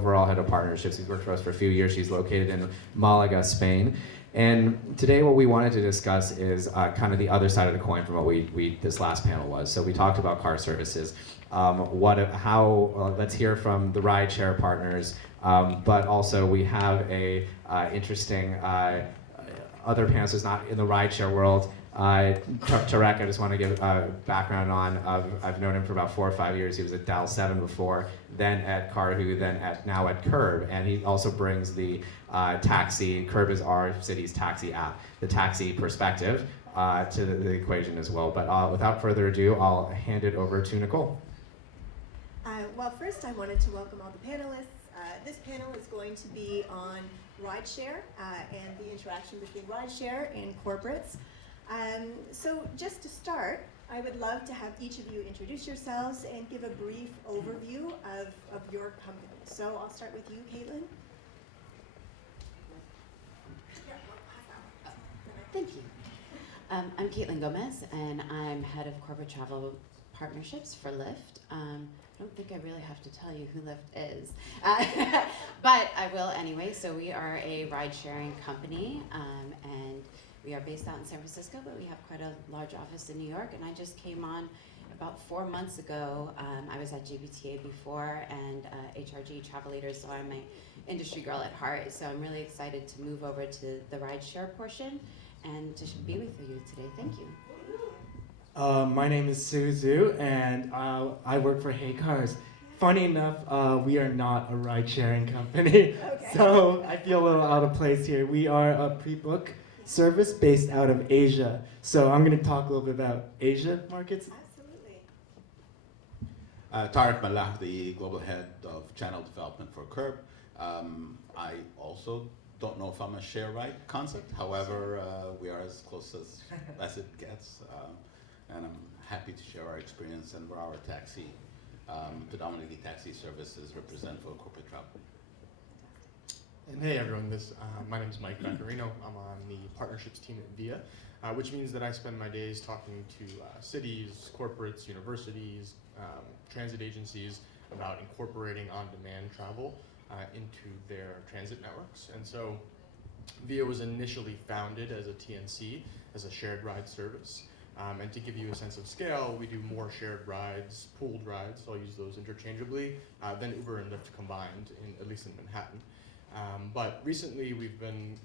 overall head of partnerships. She's worked for us for a few years. She's located in Malaga, Spain. And today what we wanted to discuss is kind of the other side of the coin from what this last panel was. So we talked about car services. Let's hear from the rideshare partners, but also we have a interesting other panelists who's not in the rideshare world. Tarek, I just want to give background on. I've known him for about 4 or 5 years. He was at Dal 7 before, then at Carhu, then now at Curb, and he also brings the taxi. Curb is our city's taxi app, the taxi perspective to the equation as well. But without further ado, I'll hand it over to Nicole. Well, first I wanted to welcome all the panelists. This panel is going to be on rideshare and the interaction between rideshare and corporates. So just to start, I would love to have each of you introduce yourselves and give a brief overview of your company. So I'll start with you, Caitlin. Thank you. I'm Caitlin Gomez, and I'm head of corporate travel partnerships for Lyft. I don't think I really have to tell you who Lyft is, but I will anyway. So we are a ride-sharing company, and we are based out in San Francisco, but we have quite a large office in New York. And I just came on about 4 months ago. I was at JBTA before and HRG Travel Leaders, so I'm an industry girl at heart. So I'm really excited to move over to the rideshare portion and to be with you today. Thank you. My name is Zhou, and I work for Heycars. Funny enough, we are not a ride-sharing company, Okay. So I feel a little out of place here. We are a pre-book service based out of Asia. So I'm going to talk a little bit about Asia markets. Absolutely. Tarek, Mallah, the global head of channel development for Curb. I also don't know if I'm a share ride concept. However, we are as close as it gets. And I'm happy to share our experience and where our taxi, predominantly taxi services represent for corporate travel. And hey everyone, my name is Mike Vaccarino. I'm on the partnerships team at VIA, which means that I spend my days talking to cities, corporates, universities, transit agencies about incorporating on-demand travel into their transit networks. And so VIA was initially founded as a TNC, as a shared ride service. And to give you a sense of scale, we do more shared rides, pooled rides, so I'll use those interchangeably, than Uber and Lyft combined, at least in Manhattan. But recently we've been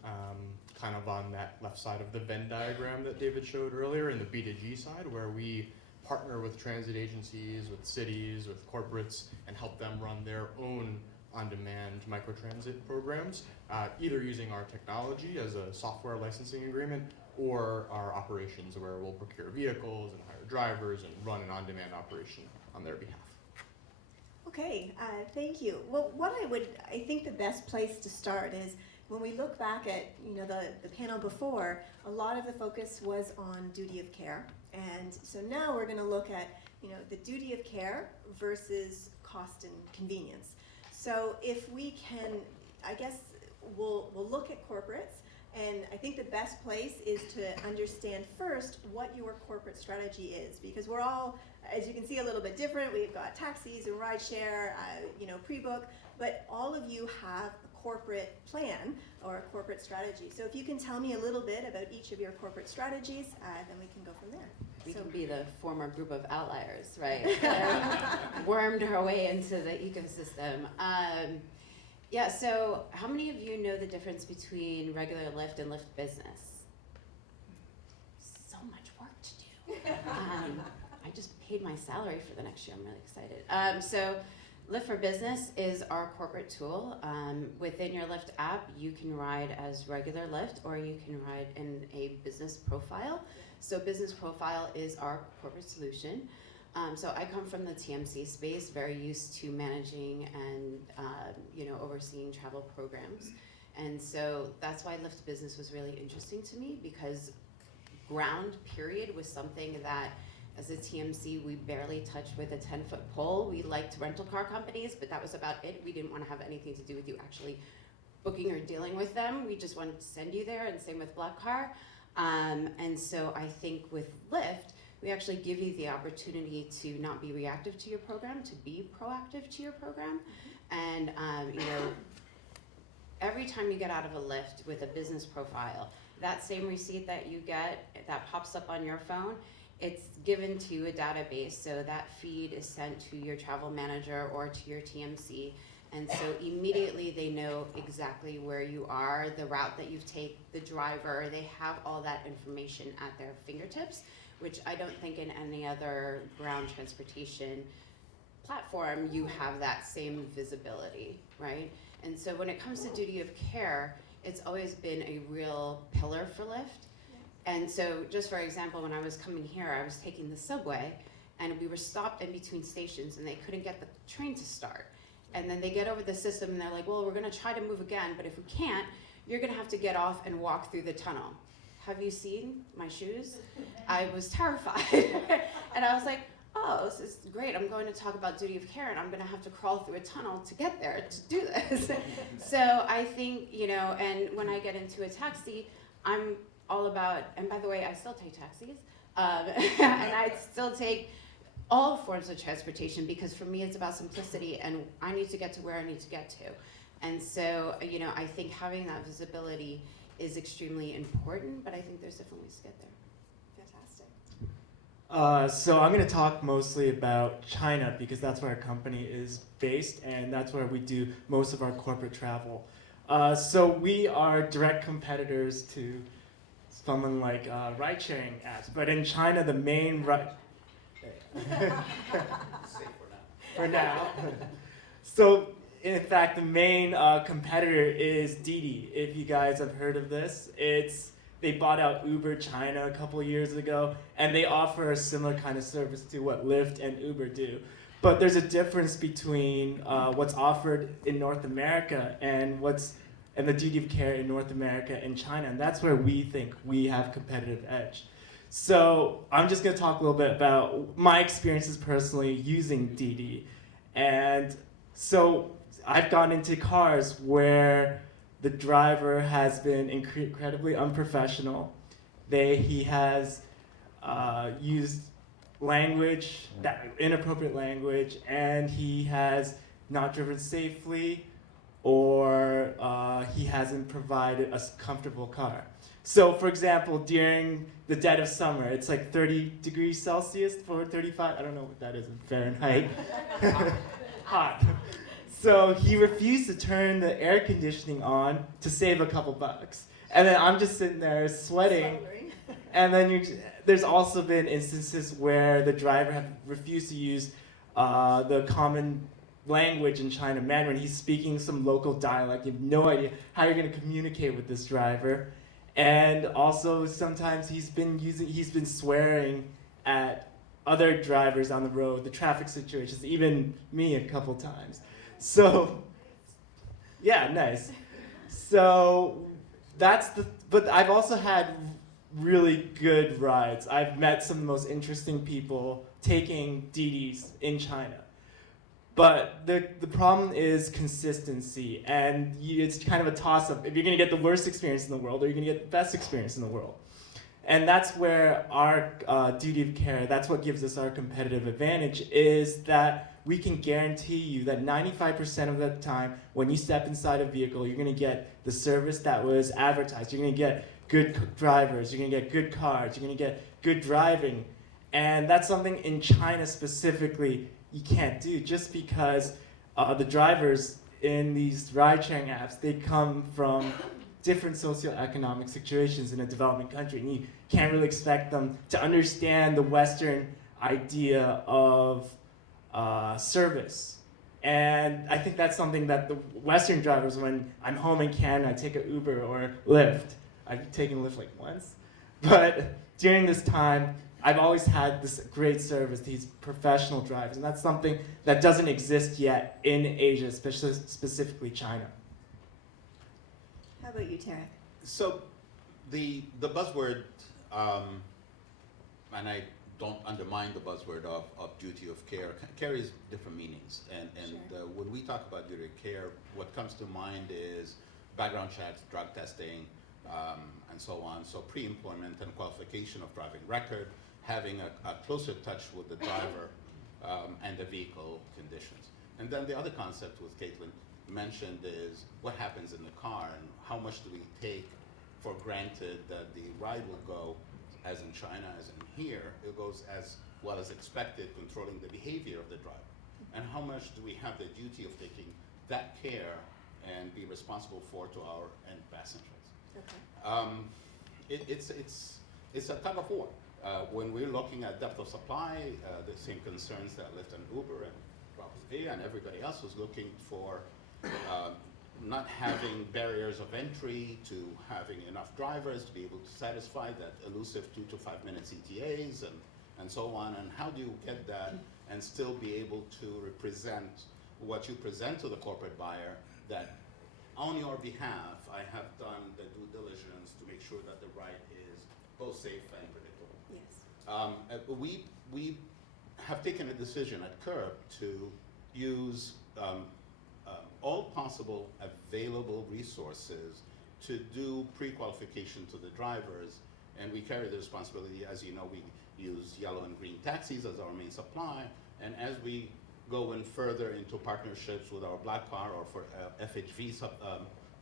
kind of on that left side of the Venn diagram that David showed earlier in the B2G side, where we partner with transit agencies, with cities, with corporates, and help them run their own on-demand microtransit programs, either using our technology as a software licensing agreement or our operations where we'll procure vehicles and hire drivers and run an on-demand operation on their behalf. Okay, thank you. Well, I think the best place to start is when we look back at the panel before, a lot of the focus was on duty of care, and so now we're going to look at the duty of care versus cost and convenience. So if we can, I guess we'll look at corporates. And I think the best place is to understand first what your corporate strategy is, because we're all, as you can see, a little bit different. We've got taxis and rideshare, pre-book, but all of you have a corporate plan or a corporate strategy. So if you can tell me a little bit about each of your corporate strategies, then we can go from there. We can be the former group of outliers, right? Wormed our way into the ecosystem. Yeah, so how many of you know the difference between regular Lyft and Lyft Business? So much work to do. I just paid my salary for the next year. I'm really excited. So Lyft for Business is our corporate tool. Within your Lyft app, you can ride as regular Lyft or you can ride in a business profile. So business profile is our corporate solution. So I come from the TMC space, very used to managing and overseeing travel programs. And so that's why Lyft Business was really interesting to me, because ground period was something that as a TMC we barely touched with a 10-foot pole. We liked rental car companies, but that was about it. We didn't want to have anything to do with you actually booking or dealing with them. We just wanted to send you there, and same with Black Car. And so I think with Lyft, we actually give you the opportunity to not be reactive to your program, to be proactive to your program. And, every time you get out of a Lyft with a business profile, that same receipt that you get, that pops up on your phone, it's given to a database, so that feed is sent to your travel manager or to your TMC, and so immediately they know exactly where you are, the route that you've taken, the driver, they have all that information at their fingertips, which I don't think in any other ground transportation platform you have that same visibility, right? And so when it comes to duty of care, it's always been a real pillar for Lyft. And so just for example, when I was coming here, I was taking the subway and we were stopped in between stations and they couldn't get the train to start. And then they get over the system and they're like, well, we're gonna try to move again, but if we can't, you're gonna have to get off and walk through the tunnel. Have you seen my shoes? I was terrified. And I was like, oh, this is great. I'm going to talk about duty of care and I'm gonna have to crawl through a tunnel to get there to do this. So I think, and when I get into a taxi, I'm all about, and by the way, I still take taxis, and I still take all forms of transportation because for me it's about simplicity and I need to get to where I need to get to. And so, I think having that visibility is extremely important, but I think there's different ways to get there. Fantastic. So I'm going to talk mostly about China because that's where our company is based and that's where we do most of our corporate travel. So we are direct competitors to someone like ride-sharing apps, but in China the main for now. So in fact, the main competitor is Didi. If you guys have heard of this, they bought out Uber China a couple of years ago, and they offer a similar kind of service to what Lyft and Uber do. But there's a difference between what's offered in North America and the duty of care in North America and China, and that's where we think we have competitive edge. So I'm just going to talk a little bit about my experiences personally using Didi. And so I've gone into cars where the driver has been incredibly unprofessional. He has used inappropriate language, and he has not driven safely, or he hasn't provided a comfortable car. So for example, during the dead of summer, it's like 30 degrees Celsius for 35, I don't know what that is in Fahrenheit. Hot. So he refused to turn the air conditioning on to save a couple bucks. And then I'm just sitting there sweating. And then there's also been instances where the driver have refused to use the common language in China, Mandarin. He's speaking some local dialect. You have no idea how you're going to communicate with this driver. And also sometimes he's been swearing at other drivers on the road, the traffic situations, even me a couple times. So, yeah, nice. So but I've also had really good rides. I've met some of the most interesting people taking Didis in China. But the problem is consistency, and it's kind of a toss-up. If you're going to get the worst experience in the world, or you're going to get the best experience in the world. And that's where our duty of care, that's what gives us our competitive advantage, is that we can guarantee you that 95% of the time, when you step inside a vehicle, you're going to get the service that was advertised. You're going to get good drivers, you're going to get good cars, you're going to get good driving. And that's something in China specifically you can't do, just because the drivers in these ride-sharing apps, they come from different socioeconomic situations in a developing country, and you can't really expect them to understand the Western idea of service. And I think that's something that the Western drivers, when I'm home in Canada, I take an Uber or Lyft. I've taken Lyft like once. But during this time, I've always had this great service, these professional drivers, and that's something that doesn't exist yet in Asia, especially specifically China. How about you, Tarek? So the buzzword, and I don't undermine the buzzword of duty of care, carries different meanings. And Sure. When we talk about duty of care, what comes to mind is background checks, drug testing, and so on. So pre-employment and qualification of driving record, having a closer touch with the driver and the vehicle conditions. And then the other concept with Caitlin mentioned is what happens in the car and how much do we take for granted that the ride will go, as in China, as in here, it goes as well as expected, controlling the behavior of the driver. And how much do we have the duty of taking that care and be responsible for to our end passengers? Okay. It's a tug of war. When we're looking at depth of supply, the same concerns that Lyft and Uber and probably and everybody else was looking for, not having barriers of entry to having enough drivers to be able to satisfy that elusive 2 to 5 minute ETAs and so on. And how do you get that and still be able to represent what you present to the corporate buyer, that on your behalf, I have done the due diligence to make sure that the ride is both safe and predictable. Yes. We have taken a decision at Curb to use all possible available resources to do pre-qualification to the drivers, and we carry the responsibility. As you know, we use yellow and green taxis as our main supply, and as we go in further into partnerships with our black car or for FHV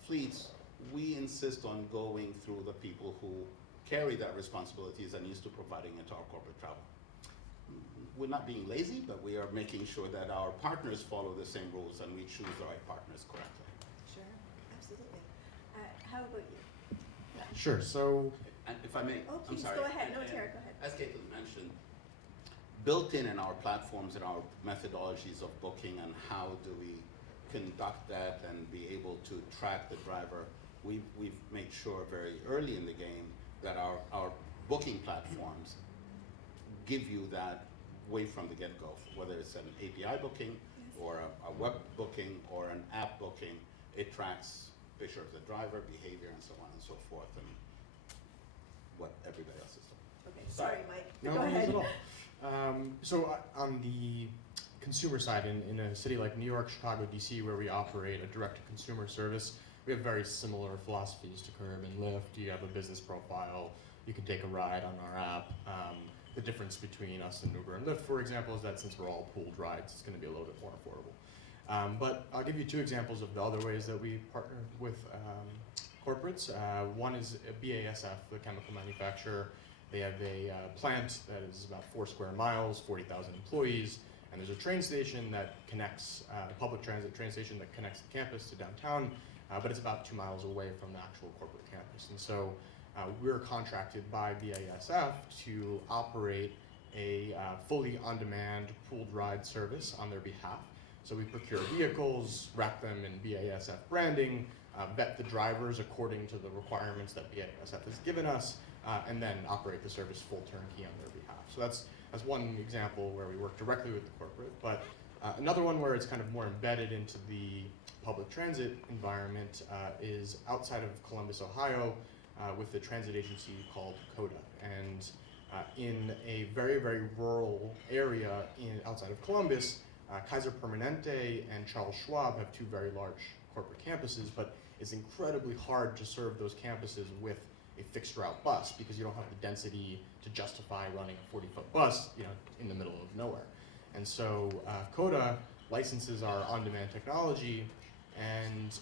fleets, we insist on going through the people who carry that responsibilities and used to providing it to our corporate travel. We're not being lazy, but we are making sure that our partners follow the same rules and we choose the right partners correctly. Sure. Absolutely. How about you? Sure. So And if I may, Oh, I'm please sorry. go ahead. No, And Tarek, go ahead. As Caitlin mentioned, built in our platforms and our methodologies of booking and how do we conduct that and be able to track the driver, we've made sure very early in the game that our booking platforms give you that way from the get-go, whether it's an API booking or a web booking or an app booking. It tracks picture of the driver, behavior, and so on and so forth, and what everybody else is doing. Okay. Sorry, Mike. no Go worries ahead. at all. So on the consumer side, in a city like New York, Chicago, DC, where we operate a direct-to-consumer service, we have very similar philosophies to Curb and Lyft. You have a business profile. You can take a ride on our app. The difference between us and Uber and Lyft, for example, is that since we're all pooled rides, it's going to be a little bit more affordable. But I'll give you two examples of the other ways that we partner with corporates. One is BASF, the chemical manufacturer. They have a plant that is about 4 square miles, 40,000 employees, and there's a train station that connects, a public transit train station that connects the campus to downtown, but it's about 2 miles away from the actual corporate campus. And so we're contracted by BASF to operate a fully on-demand pooled ride service on their behalf. So we procure vehicles, wrap them in BASF branding, vet the drivers according to the requirements that BASF has given us, and then operate the service full turnkey on their behalf. So that's one example where we work directly with the corporate. But another one where it's kind of more embedded into the public transit environment is outside of Columbus, Ohio, with the transit agency called CODA. And in a very, very rural area outside of Columbus, Kaiser Permanente and Charles Schwab have 2 very large corporate campuses, but it's incredibly hard to serve those campuses with a fixed route bus because you don't have the density to justify running a 40-foot bus, in the middle of nowhere. And so CODA licenses our on-demand technology, and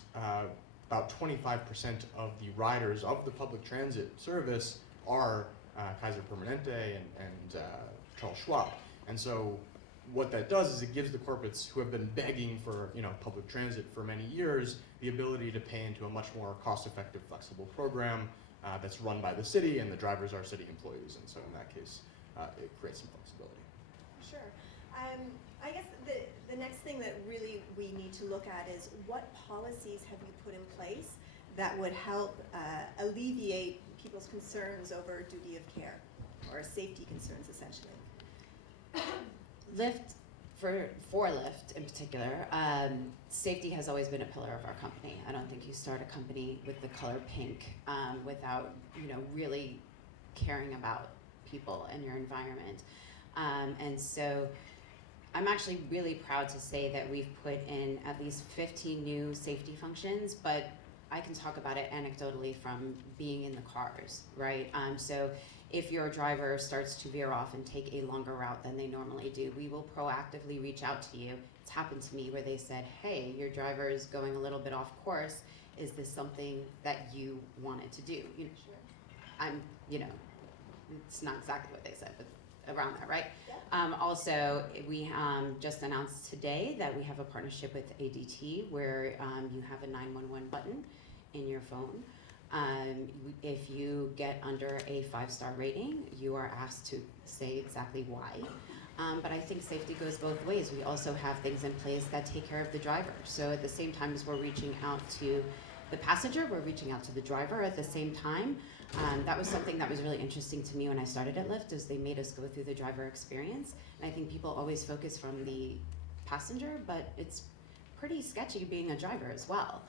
about 25% of the riders of the public transit service are Kaiser Permanente and Charles Schwab. And so what that does is it gives the corporates who have been begging for public transit for many years the ability to pay into a much more cost-effective, flexible program that's run by the city, and the drivers are city employees. And so in that case, it creates some flexibility. Sure. I guess the next thing that really we need to look at is what policies have you put in place that would help alleviate people's concerns over duty of care, or safety concerns, essentially. Lyft, for Lyft in particular, safety has always been a pillar of our company. I don't think you start a company with the color pink without really caring about people and your environment. And so I'm actually really proud to say that we've put in at least 15 new safety functions, but I can talk about it anecdotally from being in the cars, right? So if your driver starts to veer off and take a longer route than they normally do, we will proactively reach out to you it's happened to me where they said, hey, your driver is going a little bit off course. Is this something that you wanted to do? You know, I'm, you know, it's not exactly what they said, but around that, right? Yeah. Also, we just announced today that we have a partnership with ADT where you have a 911 button in your phone. If you get under a 5-star rating, you are asked to say exactly why. But I think safety goes both ways. We also have things in place that take care of the driver. So at the same time as we're reaching out to the passenger, we're reaching out to the driver at the same time. That was something that was really interesting to me when I started at Lyft, is they made us go through the driver experience. And I think people always focus from the passenger, but it's pretty sketchy being a driver as well.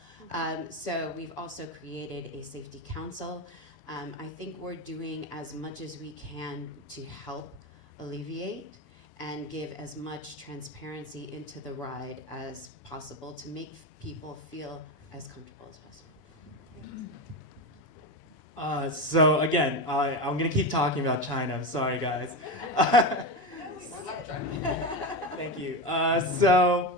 So we've also created a safety council. I think we're doing as much as we can to help alleviate and give as much transparency into the ride as possible to make people feel as comfortable as possible. So again, I'm gonna keep talking about China. I'm sorry, guys. Thank you. So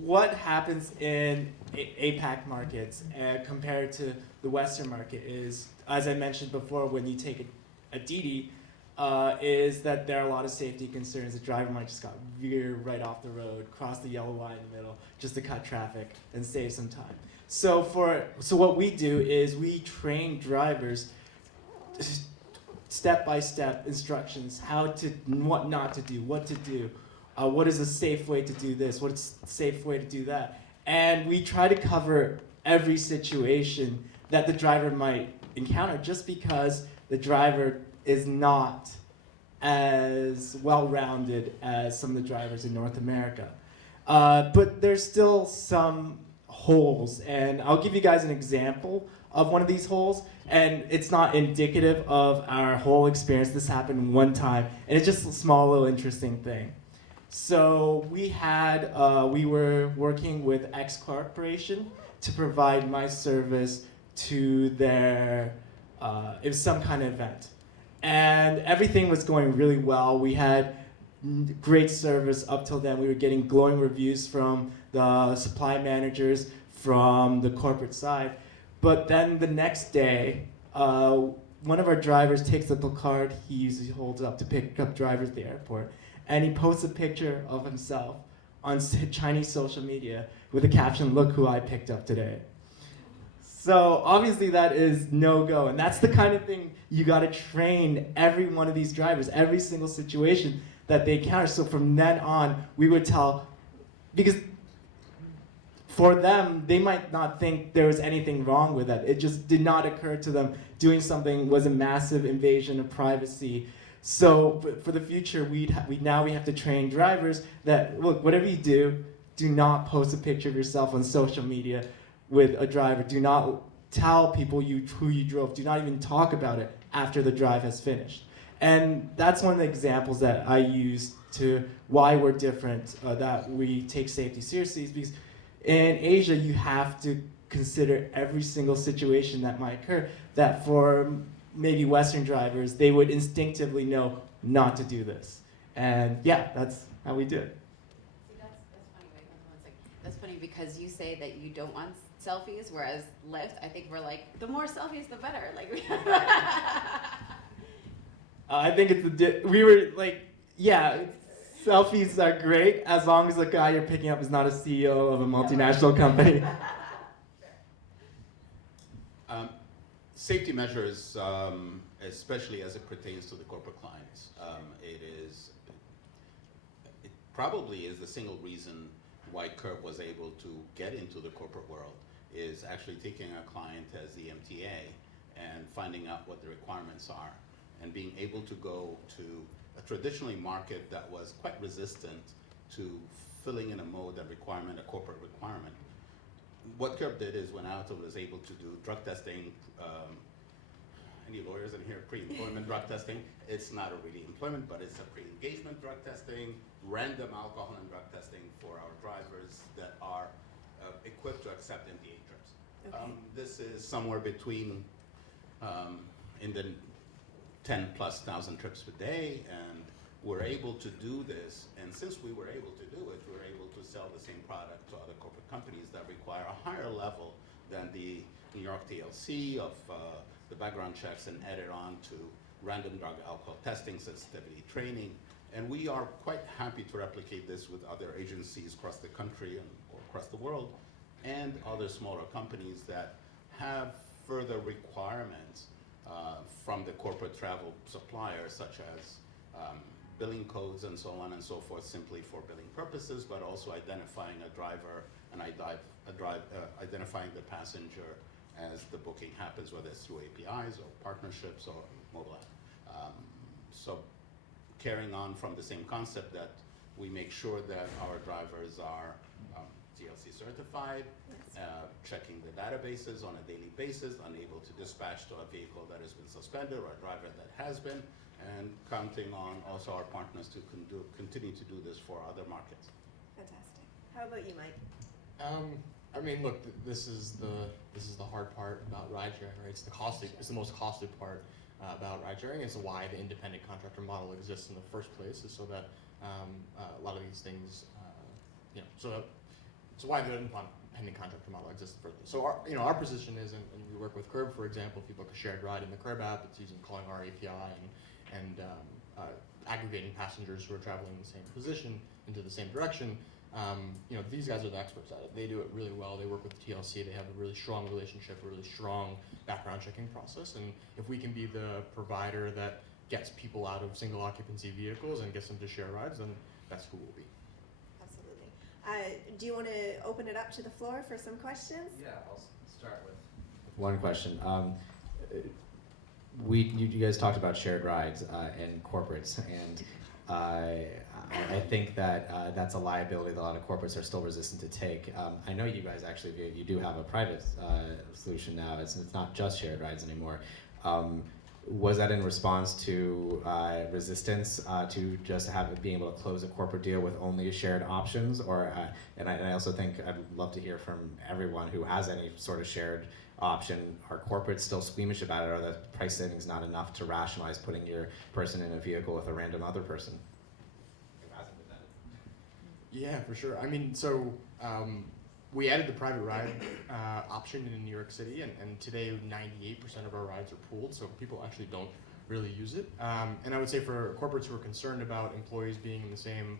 what happens in APAC markets compared to the Western market is, as I mentioned before, when you take a Didi, is that there are a lot of safety concerns. The driver might just veer right off the road, cross the yellow line in the middle, just to cut traffic and save some time. So what we do is we train drivers step-by-step instructions, what not to do, what to do, what is a safe way to do this, what's a safe way to do that. And we try to cover every situation that the driver might encounter, just because the driver is not as well-rounded as some of the drivers in North America. But there's still some holes, and I'll give you guys an example of one of these holes, and it's not indicative of our whole experience. This happened one time, and it's just a small little interesting thing. So we were working with X Corporation to provide my service to their, it was some kind of event. And everything was going really well. We had great service up till then. We were getting glowing reviews from the supply managers, from the corporate side. But then the next day, one of our drivers takes the placard he usually holds up to pick up drivers at the airport, and he posts a picture of himself on Chinese social media with the caption, "Look who I picked up today." So obviously that is no-go, and that's the kind of thing you gotta train every one of these drivers, every single situation that they encounter. So from then on, we would tell, because for them, they might not think there was anything wrong with that. It just did not occur to them doing something was a massive invasion of privacy. So for the future, we have to train drivers that, look, whatever you do not post a picture of yourself on social media with a driver. Do not tell people who you drove. Do not even talk about it after the drive has finished. And that's one of the examples that I use to why we're different, that we take safety seriously, is because in Asia, you have to consider every single situation that might occur, that for maybe Western drivers, they would instinctively know not to do this. And yeah, that's how we do it. See, that's funny. Wait, one second. That's funny because you say that you don't want selfies, whereas Lyft, I think we're like, the more selfies, the better. Like, I think it's we were like, yeah, selfies are great as long as the guy you're picking up is not a CEO of a multinational company. Safety measures, especially as it pertains to the corporate clients, it probably is the single reason why Curb was able to get into the corporate world, is actually taking a client as the MTA and finding out what the requirements are, and being able to go to a traditionally market that was quite resistant to filling in a mode, a corporate requirement. What Curb did is went out and was able to do drug testing. Any lawyers in here, pre-employment drug testing? It's not a really employment, but it's a pre-engagement drug testing, random alcohol and drug testing for our drivers that are equipped to accept MTA trips. Okay. This is somewhere between in the 10,000+ trips per day, and we're able to do this, and since we were able to do it, we were able to sell the same product to other corporate companies that require a higher level than the New York TLC of the background checks and added on to random drug alcohol testing, sensitivity training. And we are quite happy to replicate this with other agencies across the country and or across the world, and other smaller companies that have further requirements from the corporate travel suppliers, such as billing codes and so on and so forth, simply for billing purposes, but also identifying a driver and identifying the passenger as the booking happens, whether it's through APIs or partnerships or mobile app. So carrying on from the same concept that we make sure that our drivers are TLC certified, checking the databases on a daily basis, unable to dispatch to a vehicle that has been suspended or a driver that has been, and counting on also our partners to continue to do this for other markets. Fantastic. How about you, Mike? I mean, look, this is the hard part about ride sharing, right? It's the most costly part about ride sharing. It's why the independent contractor model exists in the first place, is so that a lot of these things, so why the independent contractor model exists in the first place. So our position is, and we work with Curb, for example. If you book a shared ride in the Curb app, it's using calling our API and aggregating passengers who are traveling in the same position into the same direction. These guys are the experts at it. They do it really well. They work with the TLC. They have a really strong relationship, a really strong background checking process. And if we can be the provider that gets people out of single occupancy vehicles and gets them to share rides, then that's who we'll be. Absolutely. Do you want to open it up to the floor for some questions? Yeah, I'll start with one question. You guys talked about shared rides and corporates, and I think that that's a liability that a lot of corporates are still resistant to take. I know you guys actually you do have a private solution now. It's not just shared rides anymore. Was that in response to resistance to just being able to close a corporate deal with only shared options? Or and I also think I'd love to hear from everyone who has any sort of shared option. Are corporates still squeamish about it? Or the price savings not enough to rationalize putting your person in a vehicle with a random other person? Yeah, for sure. I mean, so we added the private ride option in New York City, and today 98% of our rides are pooled, so people actually don't really use it. And I would say for corporates who are concerned about employees being in the same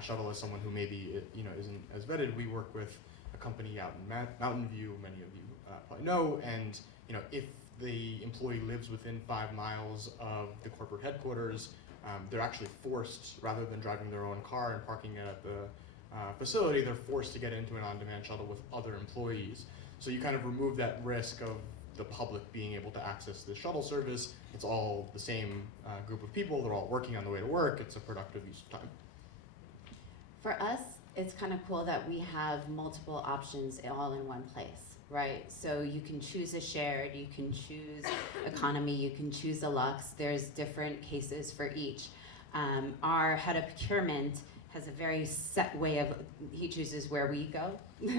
shuttle as someone who maybe isn't as vetted, we work with a company out in Mountain View, many of you probably know, and if the employee lives within 5 miles of the corporate headquarters, they're actually forced, rather than driving their own car and parking it at the facility, they're forced to get into an on-demand shuttle with other employees. So you kind of remove that risk of the public being able to access the shuttle service. It's all the same group of people. They're all working on the way to work. It's a productive use of time. For us, it's kind of cool that we have multiple options all in one place, right? So you can choose a shared, you can choose economy, you can choose a luxe. There's different cases for each. Our head of procurement has a very set way of, he chooses where we go,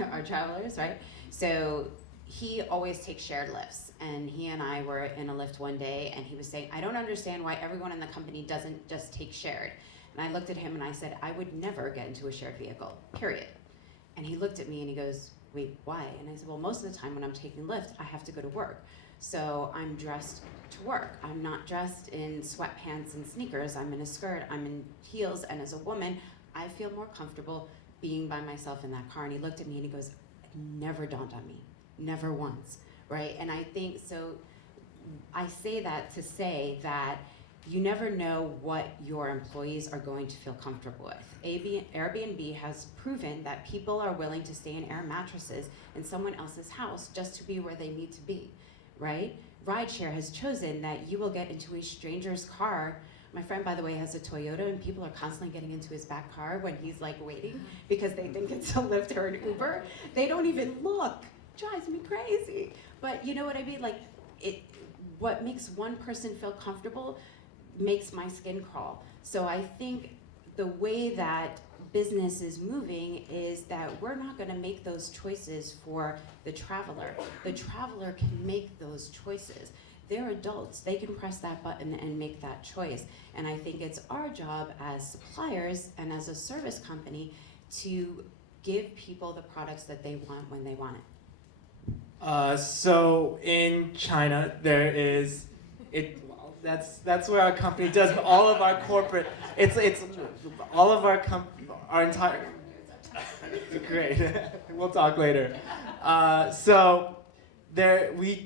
our travelers, right? So he always takes shared lifts. And he and I were in a Lyft one day, and he was saying, I don't understand why everyone in the company doesn't just take shared. And I looked at him and I said, I would never get into a shared vehicle, period. And he looked at me and he goes, wait, why? And I said, well, most of the time when I'm taking Lyft, I have to go to work. So I'm dressed to work. I'm not dressed in sweatpants and sneakers. I'm in a skirt, I'm in heels, and as a woman, I feel more comfortable being by myself in that car. And he looked at me and he goes, it never dawned on me, never once, right? And I think, so I say that to say that you never know what your employees are going to feel comfortable with. Airbnb has proven that people are willing to stay in air mattresses in someone else's house just to be where they need to be, right? Rideshare has chosen that you will get into a stranger's car. My friend, by the way, has a Toyota, and people are constantly getting into his back car when he's like waiting because they think it's a Lyft or an Uber. They don't even look. Drives me crazy. But you know what I mean? Like, what makes one person feel comfortable makes my skin crawl. So I think the way that business is moving is that we're not going to make those choices for the traveler. The traveler can make those choices. they're adults. They can press that button and make that choice. And I think it's our job as suppliers and as a service company to give people the products that they want when they want it. So in China, there is well, that's where our company does. But all of our corporate, it's all of our entire. Great, we'll talk later. So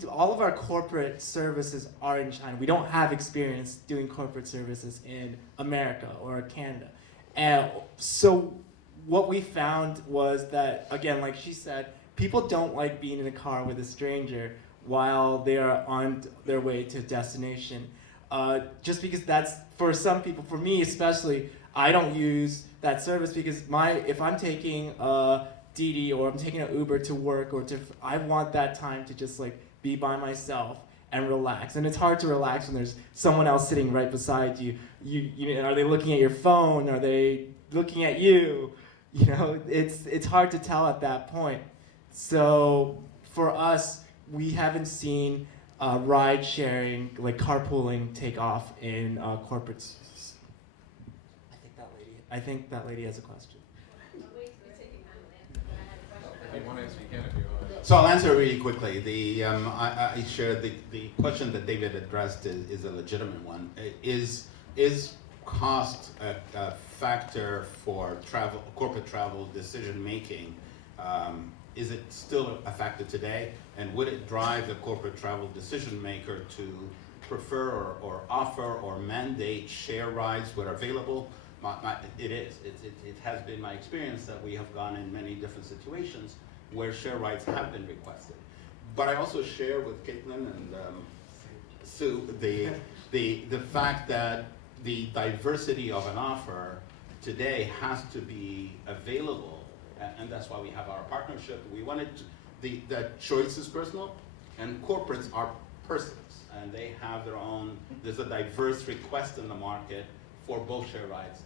all of our corporate services are in China. We don't have experience doing corporate services in America or Canada, and so what we found was that, again, like she said, people don't like being in a car with a stranger while they are on their way to a destination. Just because that's, for some people, for me especially, I don't use that service because if I'm taking a Didi or I'm taking an Uber to work I want that time to just like be by myself and relax. And it's hard to relax when there's someone else sitting right beside you. Are they looking at your phone? Are they looking at you? It's hard to tell at that point. So for us, we haven't seen ride sharing, like carpooling, take off in corporates. I think that lady has a question. So I'll answer really quickly. I share the question that David addressed is a legitimate one. Is cost a factor for corporate travel decision making? Is it still a factor today? And would it drive the corporate travel decision maker to prefer or offer or mandate share rides where available? It is. It has been my experience that we have gone in many different situations where share rides have been requested. But I also share with Caitlin and Sue the fact that the diversity of an offer today has to be available, and that's why we have our partnership. We wanted the choice is personal, and corporates are persons, and they have their own. There's a diverse request in the market for both share rides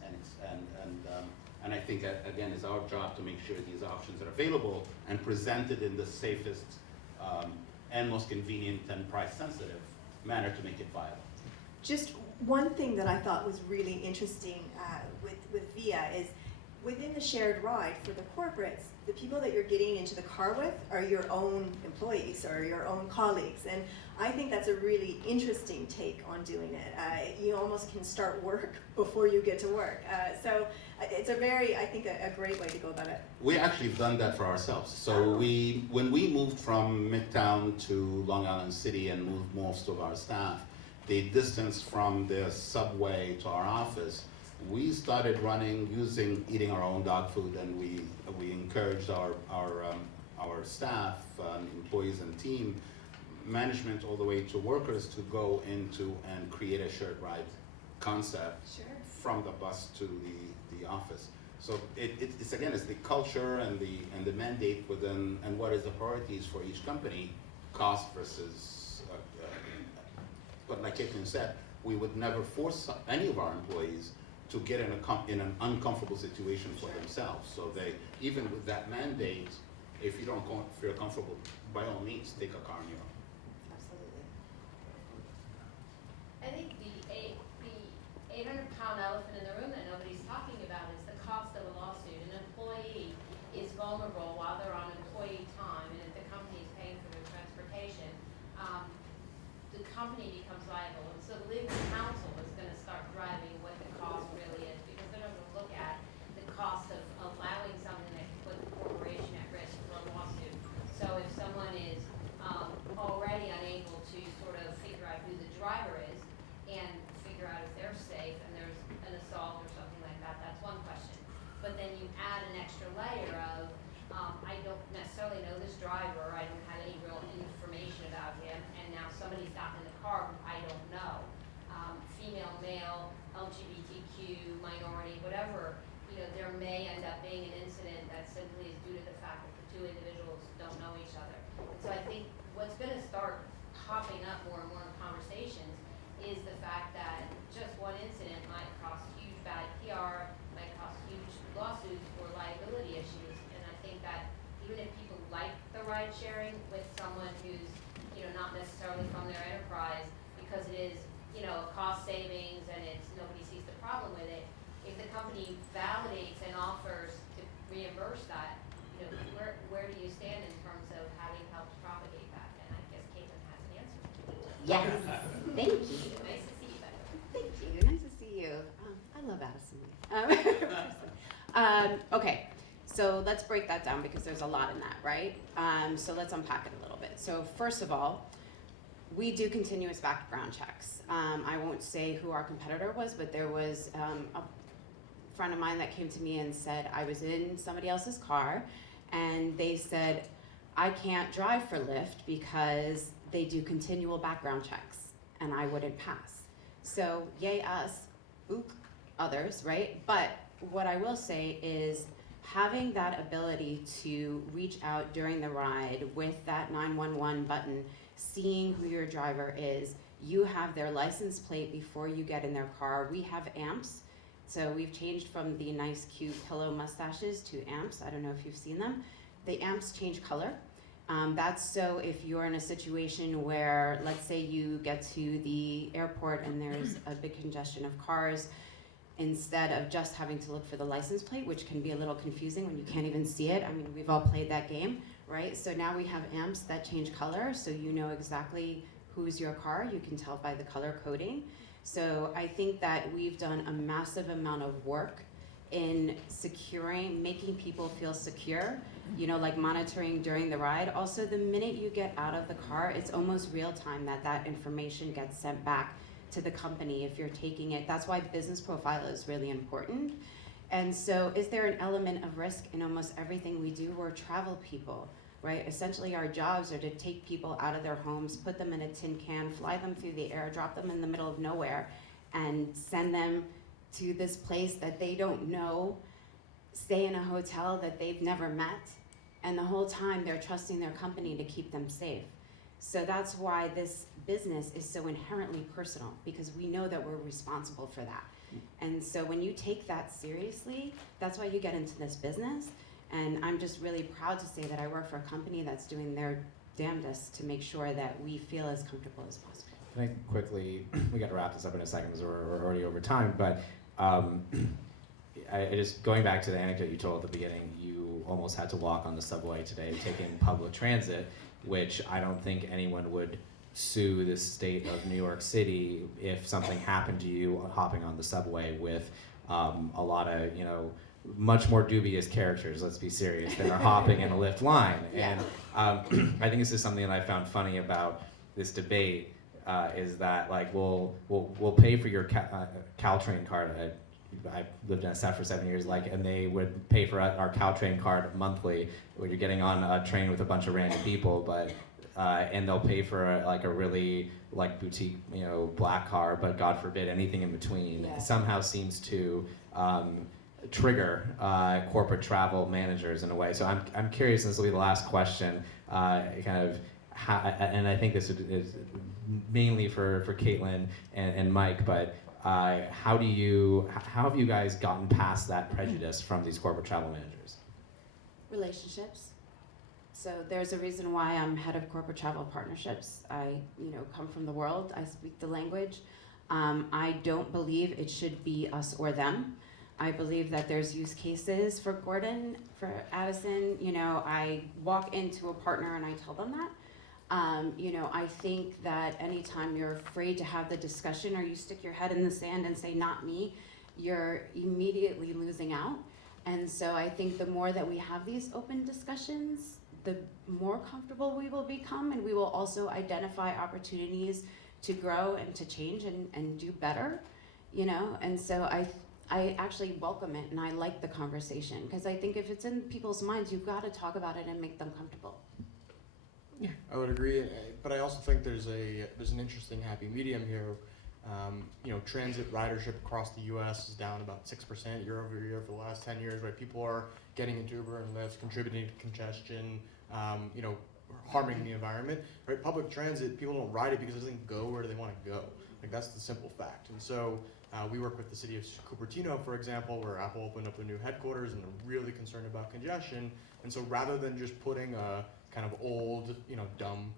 and I think again it's our job to make sure these options are available and presented in the safest and most convenient and price sensitive manner to make it viable. Just one thing that I thought was really interesting with VIA is within the shared ride for the corporates, the people that you're getting into the car with are your own employees or your own colleagues. And I think that's a really interesting take on doing it. You almost can start work before you get to work. So it's I think a great way to go about it. We actually have done that for ourselves. So when we moved from Midtown to Long Island City and moved most of our staff, the distance from the subway to our office, we started eating our own dog food, and we encouraged our staff, employees and team, management all the way to workers to go into and create a shared ride concept from the bus to the office. So it's the culture and the mandate within, and what is the priorities for each company, cost versus. But like Caitlin said, we would never force any of our employees to get in an uncomfortable situation for themselves. So even with that mandate, if you don't feel comfortable, by all means, take a car on your own. Absolutely. I think the 800-pound elephant in the room that nobody's talking about is the cost of a lawsuit. An employee is vulnerable while they're on employee time, and if the company is paying for their transportation, the company becomes liable. And so the legal counsel is going to start driving what the cost really is, because they're going to look at the cost of allowing something that can put the corporation at risk for a lawsuit. So if someone is already unable to sort of figure out who the driver is and figure out if they're safe and there's an assault or something like that, that's one question. But then you add an extra layer of, I don't necessarily know this driver, I don't have any real information about him, and now somebody's gotten in the car who I don't know. Female, male, LGBTQ, minority, whatever, there may end up being an incident that simply is due to the fact that the two individuals don't know each other. And so I think what's going to start popping up more and more in conversations is the fact that just one incident might cost huge bad PR, might cost huge lawsuits or liability issues. And I think that even if people like the ride sharing with someone who's not not necessarily from their enterprise, because it is, you know, a cost savings and it's, nobody sees the problem with it. If the company validates and offers to reimburse that, you know, where do you stand in terms of having helped propagate that? And I guess Caitlin has an answer. Yes, thank you. Nice to see you, Becca. Thank you. Nice to see you. I love Addison. Okay, so let's break that down because there's a lot in that, right? So let's unpack it a little bit. So first of all, we do continuous background checks. I won't say who our competitor was, but there was a friend of mine that came to me and said, I was in somebody else's car and they said, I can't drive for Lyft because they do continual background checks and I wouldn't pass. So yay us, ook others, right? But what I will say is having that ability to reach out during the ride with that 911 button, seeing who your driver is, you have their license plate before you get in their car. We have amps. So we've changed from the nice cute pillow mustaches to amps. I don't know if you've seen them. The amps change color. That's so if you're in a situation where, let's say you get to the airport and there's a big congestion of cars, instead of just having to look for the license plate, which can be a little confusing when you can't even see it. I mean, we've all played that game, right? So now we have amps that change color, so you know exactly who's your car. You can tell by the color coding. So I think that we've done a massive amount of work in securing, making people feel secure, you know, like monitoring during the ride. Also, the minute you get out of the car, it's almost real time that information gets sent back to the company if you're taking it. That's why business profile is really important. And so is there an element of risk in almost everything we do? We're travel people, right? Essentially our jobs are to take people out of their homes, put them in a tin can, fly them through the air, drop them in the middle of nowhere, and send them to this place that they don't know, stay in a hotel that they've never met, and the whole time they're trusting their company to keep them safe. So that's why this business is so inherently personal, because we know that we're responsible for that. And so when you take that seriously, that's why you get into this business. And I'm just really proud to say that I work for a company that's doing their damnedest to make sure that we feel as comfortable as possible. I think quickly, we got to wrap this up in a second because we're already over time, but I just, going back to the anecdote you told at the beginning, you almost had to walk on the subway today, taking public transit, which I don't think anyone would sue the state of New York City if something happened to you hopping on the subway with a lot of, you know, much more dubious characters, let's be serious, than are hopping in a Lyft line. Yeah. And I think this is something that I found funny about this debate, is that like we'll pay for your Caltrain card. I lived in SF for 7 years, like, and they would pay for our Caltrain card monthly when you're getting on a train with a bunch of random people, but and they'll pay for a really like boutique, you know, black car, but God forbid anything in between. Yeah. It somehow seems to trigger corporate travel managers in a way. So I'm curious, and this will be the last question, kind of how, and I think this is mainly for Caitlin and Mike, but how have you guys gotten past that prejudice from these corporate travel managers? Relationships. So there's a reason why I'm head of corporate travel partnerships. I, you know, come from the world. I speak the language. I don't believe it should be us or them. I believe that there's use cases for Gordon, for Addison. You know, I walk into a partner and I tell them that. You know, I think that anytime you're afraid to have the discussion or you stick your head in the sand and say, not me, you're immediately losing out. And so I think the more that we have these open discussions, the more comfortable we will become, and we will also identify opportunities to grow and to change and do better, you know? And so I actually welcome it and I like the conversation, because I think if it's in people's minds, you've got to talk about it and make them comfortable. Yeah, I would agree, but I also think there's an interesting happy medium here. You know, transit ridership across the U.S. is down about 6% year over year for the last 10 years. Right, people are getting into Uber and Lyft, contributing to congestion. You know, harming the environment. Right, public transit, people don't ride it because it doesn't go where they want to go. Like, that's the simple fact. And so we work with the city of Cupertino, for example, where Apple opened up their new headquarters and they're really concerned about congestion. And so rather than just putting a kind of old, you know, dumb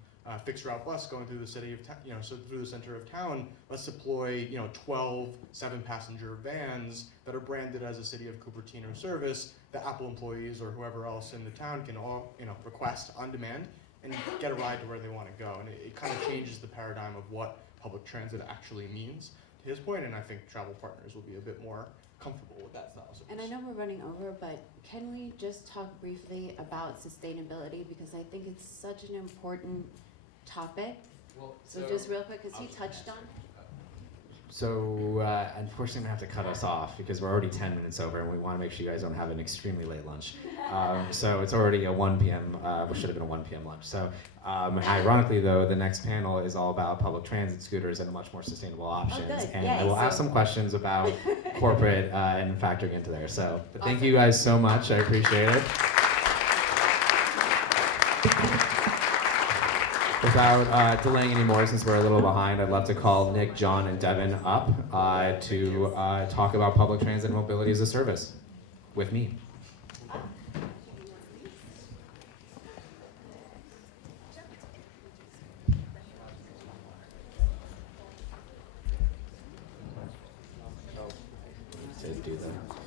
fixed route bus going through the city of so through the center of town, let's deploy 12 7-passenger vans that are branded as a City of Cupertino service that Apple employees or whoever else in the town can all request on demand and get a ride to where they want to go. And it kind of changes the paradigm of what public transit actually means, to his point, and I think travel partners will be a bit more comfortable with that style of service. And I know we're running over, but can we just talk briefly about sustainability, because I think it's such an important topic. Well, So just real quick, because he touched on. So unfortunately, I'm gonna have to cut us off because we're already 10 minutes over, and we want to make sure you guys don't have an extremely late lunch. So it's already a 1 p.m. Which should have been a 1 p.m. lunch. So ironically, though, the next panel is all about public transit scooters and much more sustainable options. good. And Yay, I will ask so- some questions about corporate and factoring into there. So thank you guys so much. I appreciate it. Without delaying any more, since we're a little behind, I'd love to call Nick, John, and Devin up to talk about public transit and mobility as a service with me. To do that.